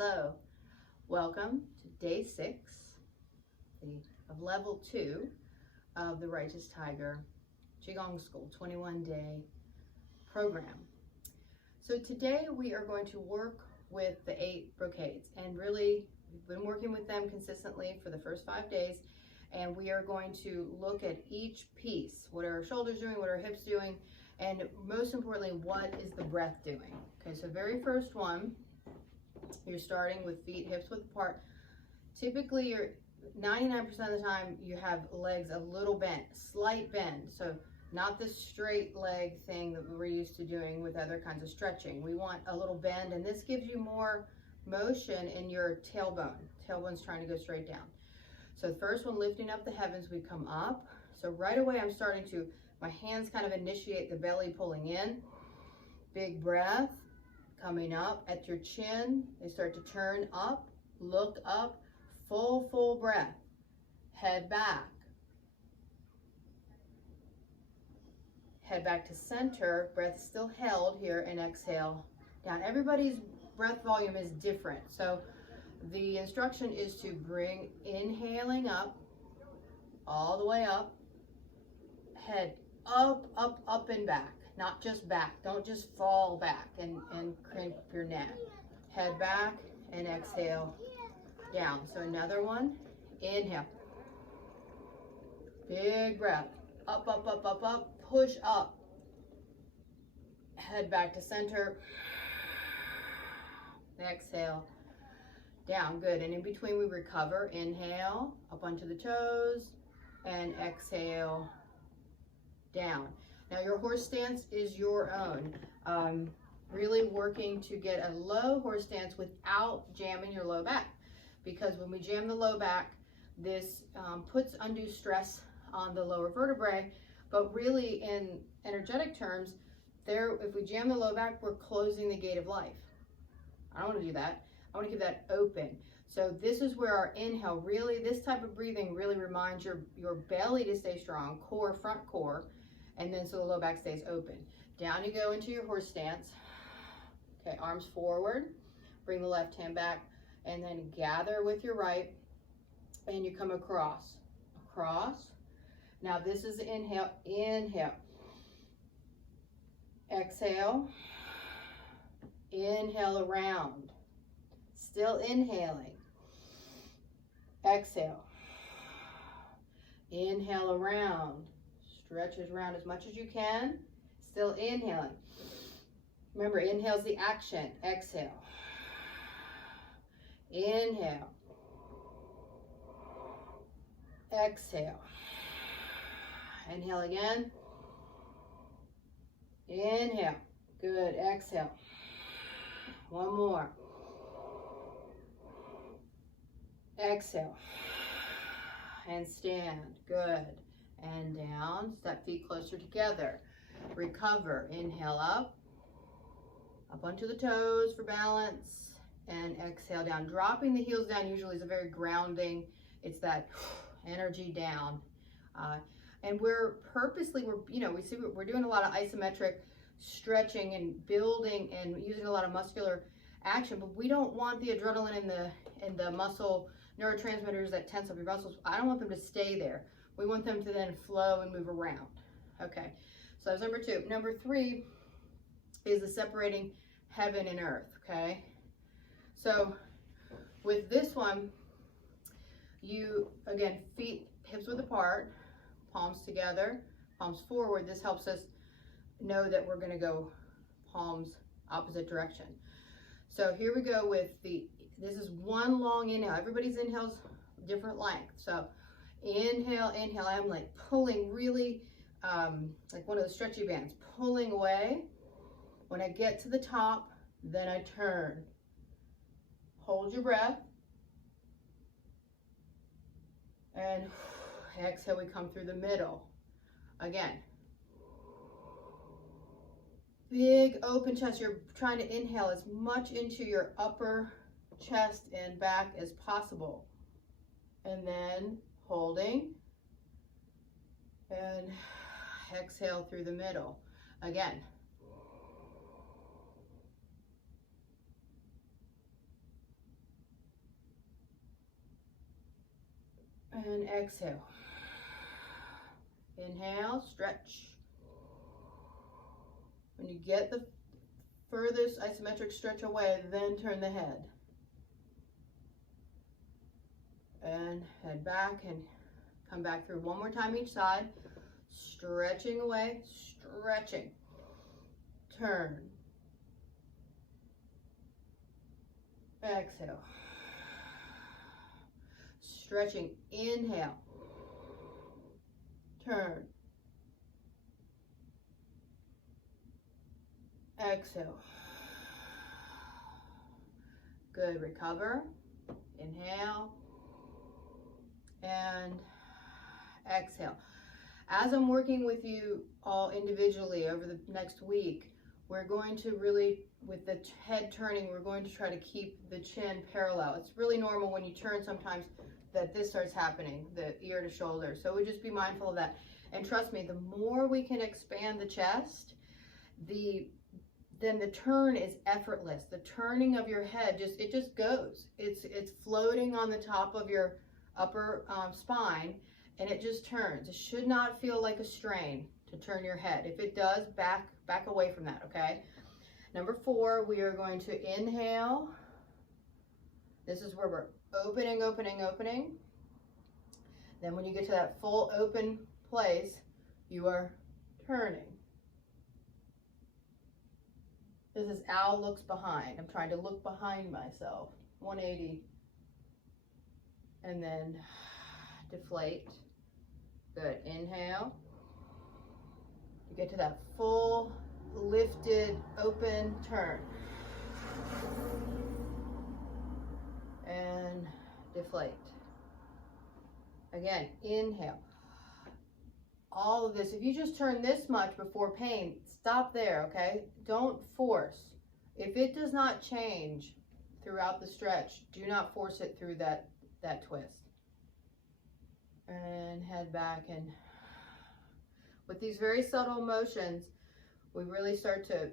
Hello, welcome to day 6 of level 2 of the Righteous Tiger Qigong School 21-day program. So today we are going to work with the 8 brocades, and really we've been working with them consistently for the first 5 days, and we are going to look at each piece. What are our shoulders doing, what are our hips doing, and most importantly, what is the breath doing? Okay, so very first one, you're starting with feet hips width apart. Typically, you're 99% of the time you have legs a little bent, slight bend. So not this straight leg thing that we're used to doing with other kinds of stretching. We want a little bend, and this gives you more motion in your tailbone. Tailbone's trying to go straight down. So the first one, lifting up the heavens, we come up. So right away I'm starting to, my hands kind of initiate the belly pulling in. Big breath. Coming up at your chin, they start to turn up, look up, full breath, head back to center, breath still held here, and exhale down. Everybody's breath volume is different, so the instruction is to bring inhaling up, all the way up, head up and back. Not just back. Don't just fall back and crimp your neck. Head back and exhale down. So another one. Inhale. Big breath. Up. Push up. Head back to center. Exhale down. Good. And in between we recover. Inhale up onto the toes and exhale down. Now your horse stance is your own. Really working to get a low horse stance without jamming your low back, because when we jam the low back, this puts undue stress on the lower vertebrae, but really in energetic terms, if we jam the low back, we're closing the gate of life. I don't want to do that. I want to keep that open. So this is where our inhale, really, this type of breathing really reminds your belly to stay strong, core, front core, and then so the low back stays open. Down you go into your horse stance. Okay, arms forward, bring the left hand back, and then gather with your right, and you come across. Now this is inhale, exhale, inhale around, still inhaling, exhale, inhale around. Stretches around as much as you can. Still inhaling. Remember, inhale's the action. Exhale. Inhale. Exhale. Inhale again. Inhale. Good. Exhale. One more. Exhale. And stand. Good. And down, step feet closer together. Recover, inhale up onto the toes for balance, and exhale down. Dropping the heels down usually is a very grounding, it's that energy down. And we're doing a lot of isometric stretching and building and using a lot of muscular action, but we don't want the adrenaline and the muscle neurotransmitters that tense up your muscles. I don't want them to stay there. We want them to then flow and move around. Okay, so that's number 2. Number 3 is the separating heaven and earth, okay? So with this one, you, again, feet hips width apart, palms together, palms forward. This helps us know that we're gonna go palms opposite direction. So here we go with this is one long inhale. Everybody's inhale's different length. So inhale, I'm like pulling really, like one of the stretchy bands, pulling away. When I get to the top, then I turn. Hold your breath. And exhale, we come through the middle. Again. Big open chest. You're trying to inhale as much into your upper chest and back as possible. And then holding, and exhale through the middle. Again. And exhale. Inhale, stretch. When you get the furthest isometric stretch away, then turn the head. And head back and come back through one more time each side. Stretching away, stretching. Turn. Exhale. Stretching, inhale. Turn. Exhale. Good, recover. Inhale. And exhale. As I'm working with you all individually over the next week, we're going to really, with the head turning, we're going to try to keep the chin parallel. It's really normal when you turn sometimes that this starts happening, the ear to shoulder. So we just be mindful of that. And trust me, the more we can expand the chest, then the turn is effortless. The turning of your head, it just goes. It's floating on the top of your upper spine, and it just turns. It should not feel like a strain to turn your head. If it does, back away from that, okay? Number 4, we are going to inhale. This is where we're opening, opening, opening. Then when you get to that full open place, you are turning. This is owl looks behind. I'm trying to look behind myself. 180. And then deflate. Good. Inhale. You get to that full lifted open turn. And deflate. Again, inhale. All of this, if you just turn this much before pain, stop there, okay? Don't force. If it does not change throughout the stretch, do not force it through that twist. And head back, and with these very subtle motions, we really start to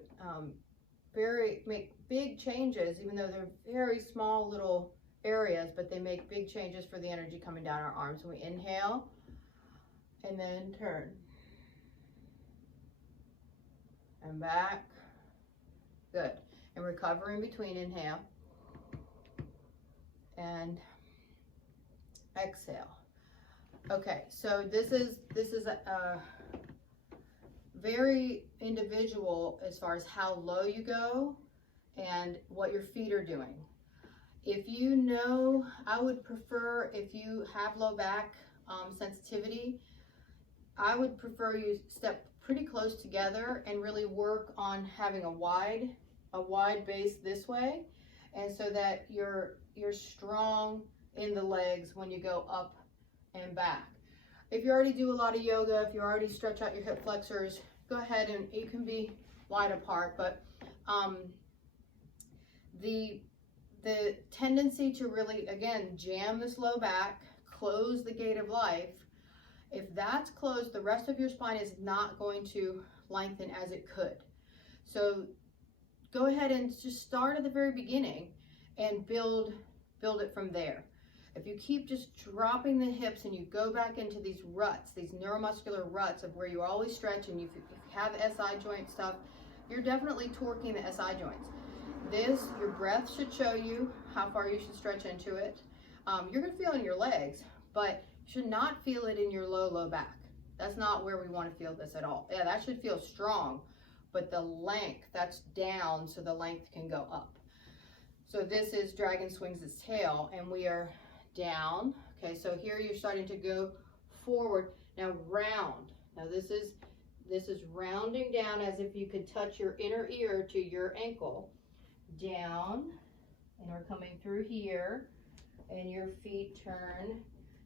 make big changes, even though they're very small little areas, but they make big changes for the energy coming down our arms. So we inhale, and then turn. And back. Good. And recover in between. Inhale. And exhale. Okay, so this is a very individual as far as how low you go and what your feet are doing. If you know, I would prefer, if you have low back sensitivity, I would prefer you step pretty close together and really work on having a wide base this way, and so that you're strong in the legs when you go up and back. If you already do a lot of yoga, if you already stretch out your hip flexors, go ahead and you can be wide apart, but the tendency to really, again, jam this low back, close the gate of life. If that's closed, the rest of your spine is not going to lengthen as it could. So go ahead and just start at the very beginning and build it from there. If you keep just dropping the hips and you go back into these ruts, these neuromuscular ruts of where you always stretch, and if you have SI joint stuff, you're definitely torquing the SI joints. Your breath should show you how far you should stretch into it. You're gonna feel it in your legs, but you should not feel it in your low back. That's not where we want to feel this at all. Yeah, that should feel strong, but the length, that's down, so the length can go up. So this is dragon swings its tail, and we are down. Okay, so here you're starting to go forward. Now round. Now this is rounding down as if you could touch your inner ear to your ankle. Down, and we're coming through here, and your feet turn.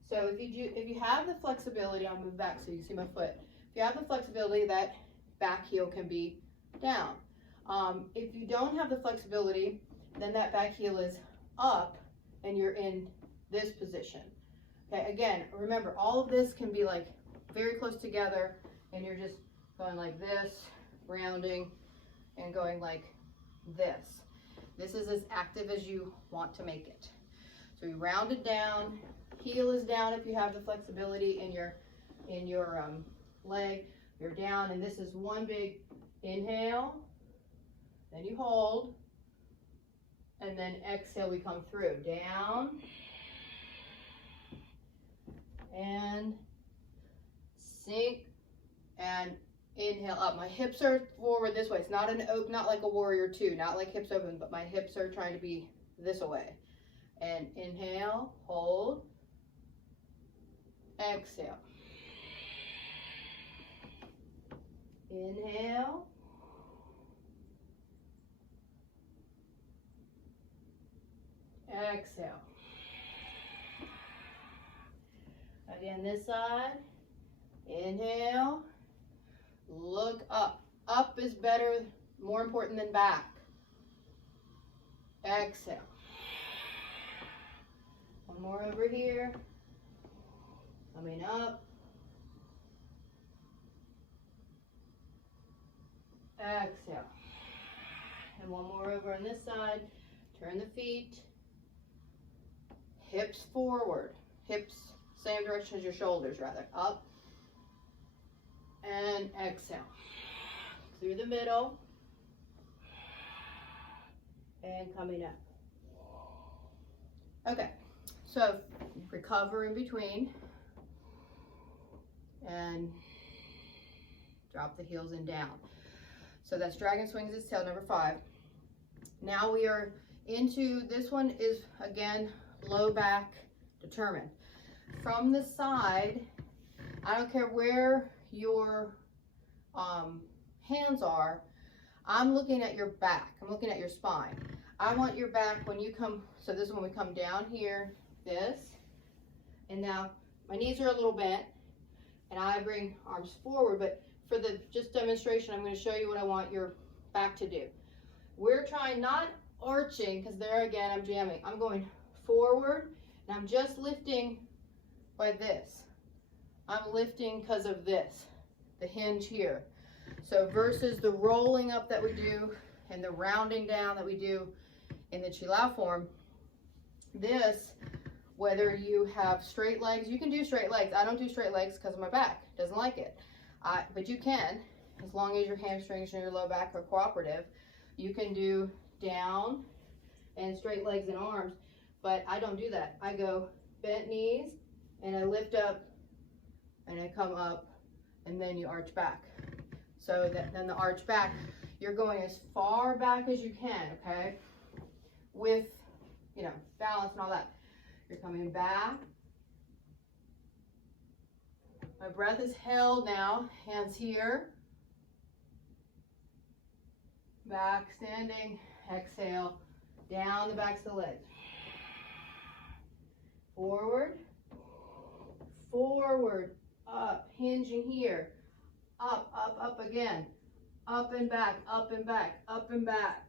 So if you have the flexibility, I'll move back so you can see my foot. If you have the flexibility, that back heel can be down. If you don't have the flexibility, then that back heel is up, and you're in this position. Okay, again, remember, all of this can be like very close together, and you're just going like this, rounding, and going like this. This is as active as you want to make it. So we round it down. Heel is down if you have the flexibility in your leg. You're down, and this is one big inhale. Then you hold, and then exhale. We come through, down, and sink, and inhale up. My hips are forward this way. It's not an open, not like a warrior two, not like hips open, but my hips are trying to be this way. And inhale, hold, exhale. Inhale. Exhale. Again, this side. Inhale. Look up. Up is better, more important than back. Exhale. One more over here. Coming up. Exhale. And one more over on this side. Turn the feet. Hips forward. Hips same direction as your shoulders, rather. Up. And exhale. Through the middle. And coming up. Okay. So recover in between. And drop the heels and down. So that's dragon swings its tail, number 5. Now we are into, this one is again, low back determined. From the side, I don't care where your hands are, I'm looking at your back. I'm looking at your spine. I want your back when you come, so this is when we come down here, this, and now my knees are a little bent, and I bring arms forward, but for the just demonstration, I'm going to show you what I want your back to do. We're trying not arching, because there again, I'm jamming. I'm going forward, and I'm just lifting by this. I'm lifting because of this, the hinge here. So versus the rolling up that we do and the rounding down that we do in the Qilao form, this, whether you have straight legs, you can do straight legs. I don't do straight legs because of my back. Doesn't like it. But you can, as long as your hamstrings and your low back are cooperative. You can do down and straight legs and arms, but I don't do that. I go bent knees, and I lift up, and I come up, and then you arch back. So that then the arch back, you're going as far back as you can, okay? With, you know, balance and all that. You're coming back. My breath is held now, hands here. Back, standing, exhale, down the backs of the legs. Forward, forward, up, hinging here. Up, up, up again. Up and back, up and back, up and back.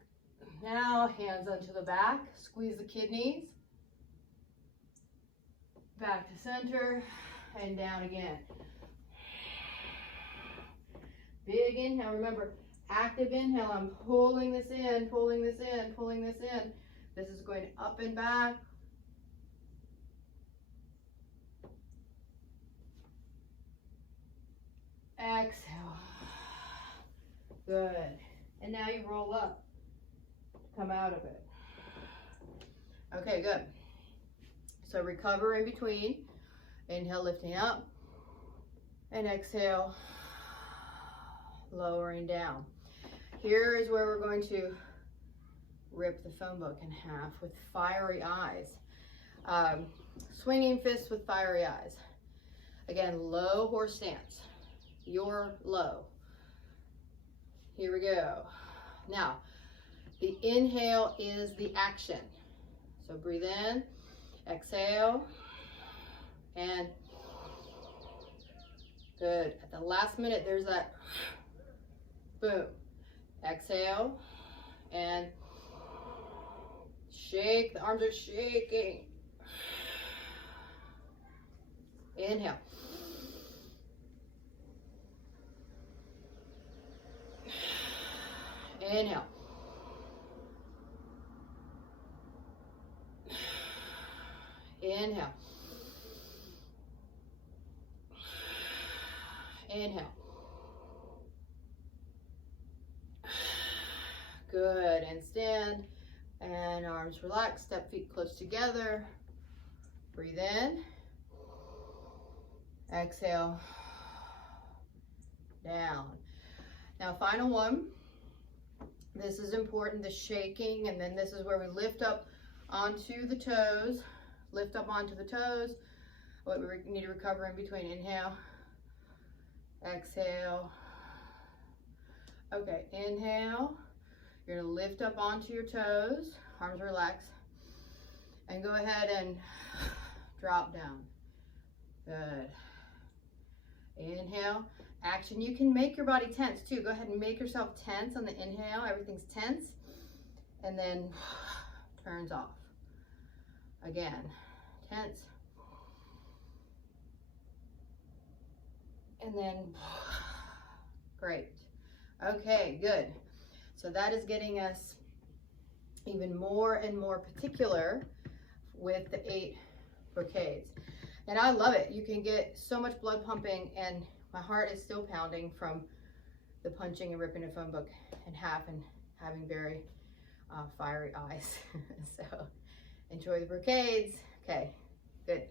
Now hands onto the back, squeeze the kidneys. Back to center, and down again. Big inhale, remember, active inhale, I'm pulling this in, pulling this in, pulling this in. This is going up and back. Exhale. Good. And now you roll up. Come out of it. Okay, good. So recover in between. Inhale, lifting up. And exhale, lowering down. Here is where we're going to rip the phone book in half with fiery eyes. Swinging fists with fiery eyes. Again, low horse stance. You're low. Here we go. Now, the inhale is the action. So breathe in, exhale, and good. At the last minute, there's that boom. Exhale, and shake. The arms are shaking. Inhale. Inhale. Inhale. Inhale. Good, and stand, and arms relaxed, step feet close together. Breathe in. Exhale. Down. Now, final one. This is important, the shaking, and then this is where we lift up onto the toes. Lift up onto the toes. What we need to recover in between. Inhale. Exhale. Okay, inhale. You're gonna lift up onto your toes, arms relaxed, and go ahead and drop down. Good. Inhale. Action. You can make your body tense too. Go ahead and make yourself tense on the inhale. Everything's tense. And then turns off. Again, tense. And then, great. Okay, good. So that is getting us even more and more particular with the 8 brocades. And I love it. You can get so much blood pumping, and my heart is still pounding from the punching and ripping a phone book in half and having very fiery eyes. So enjoy the brocades. Okay, good.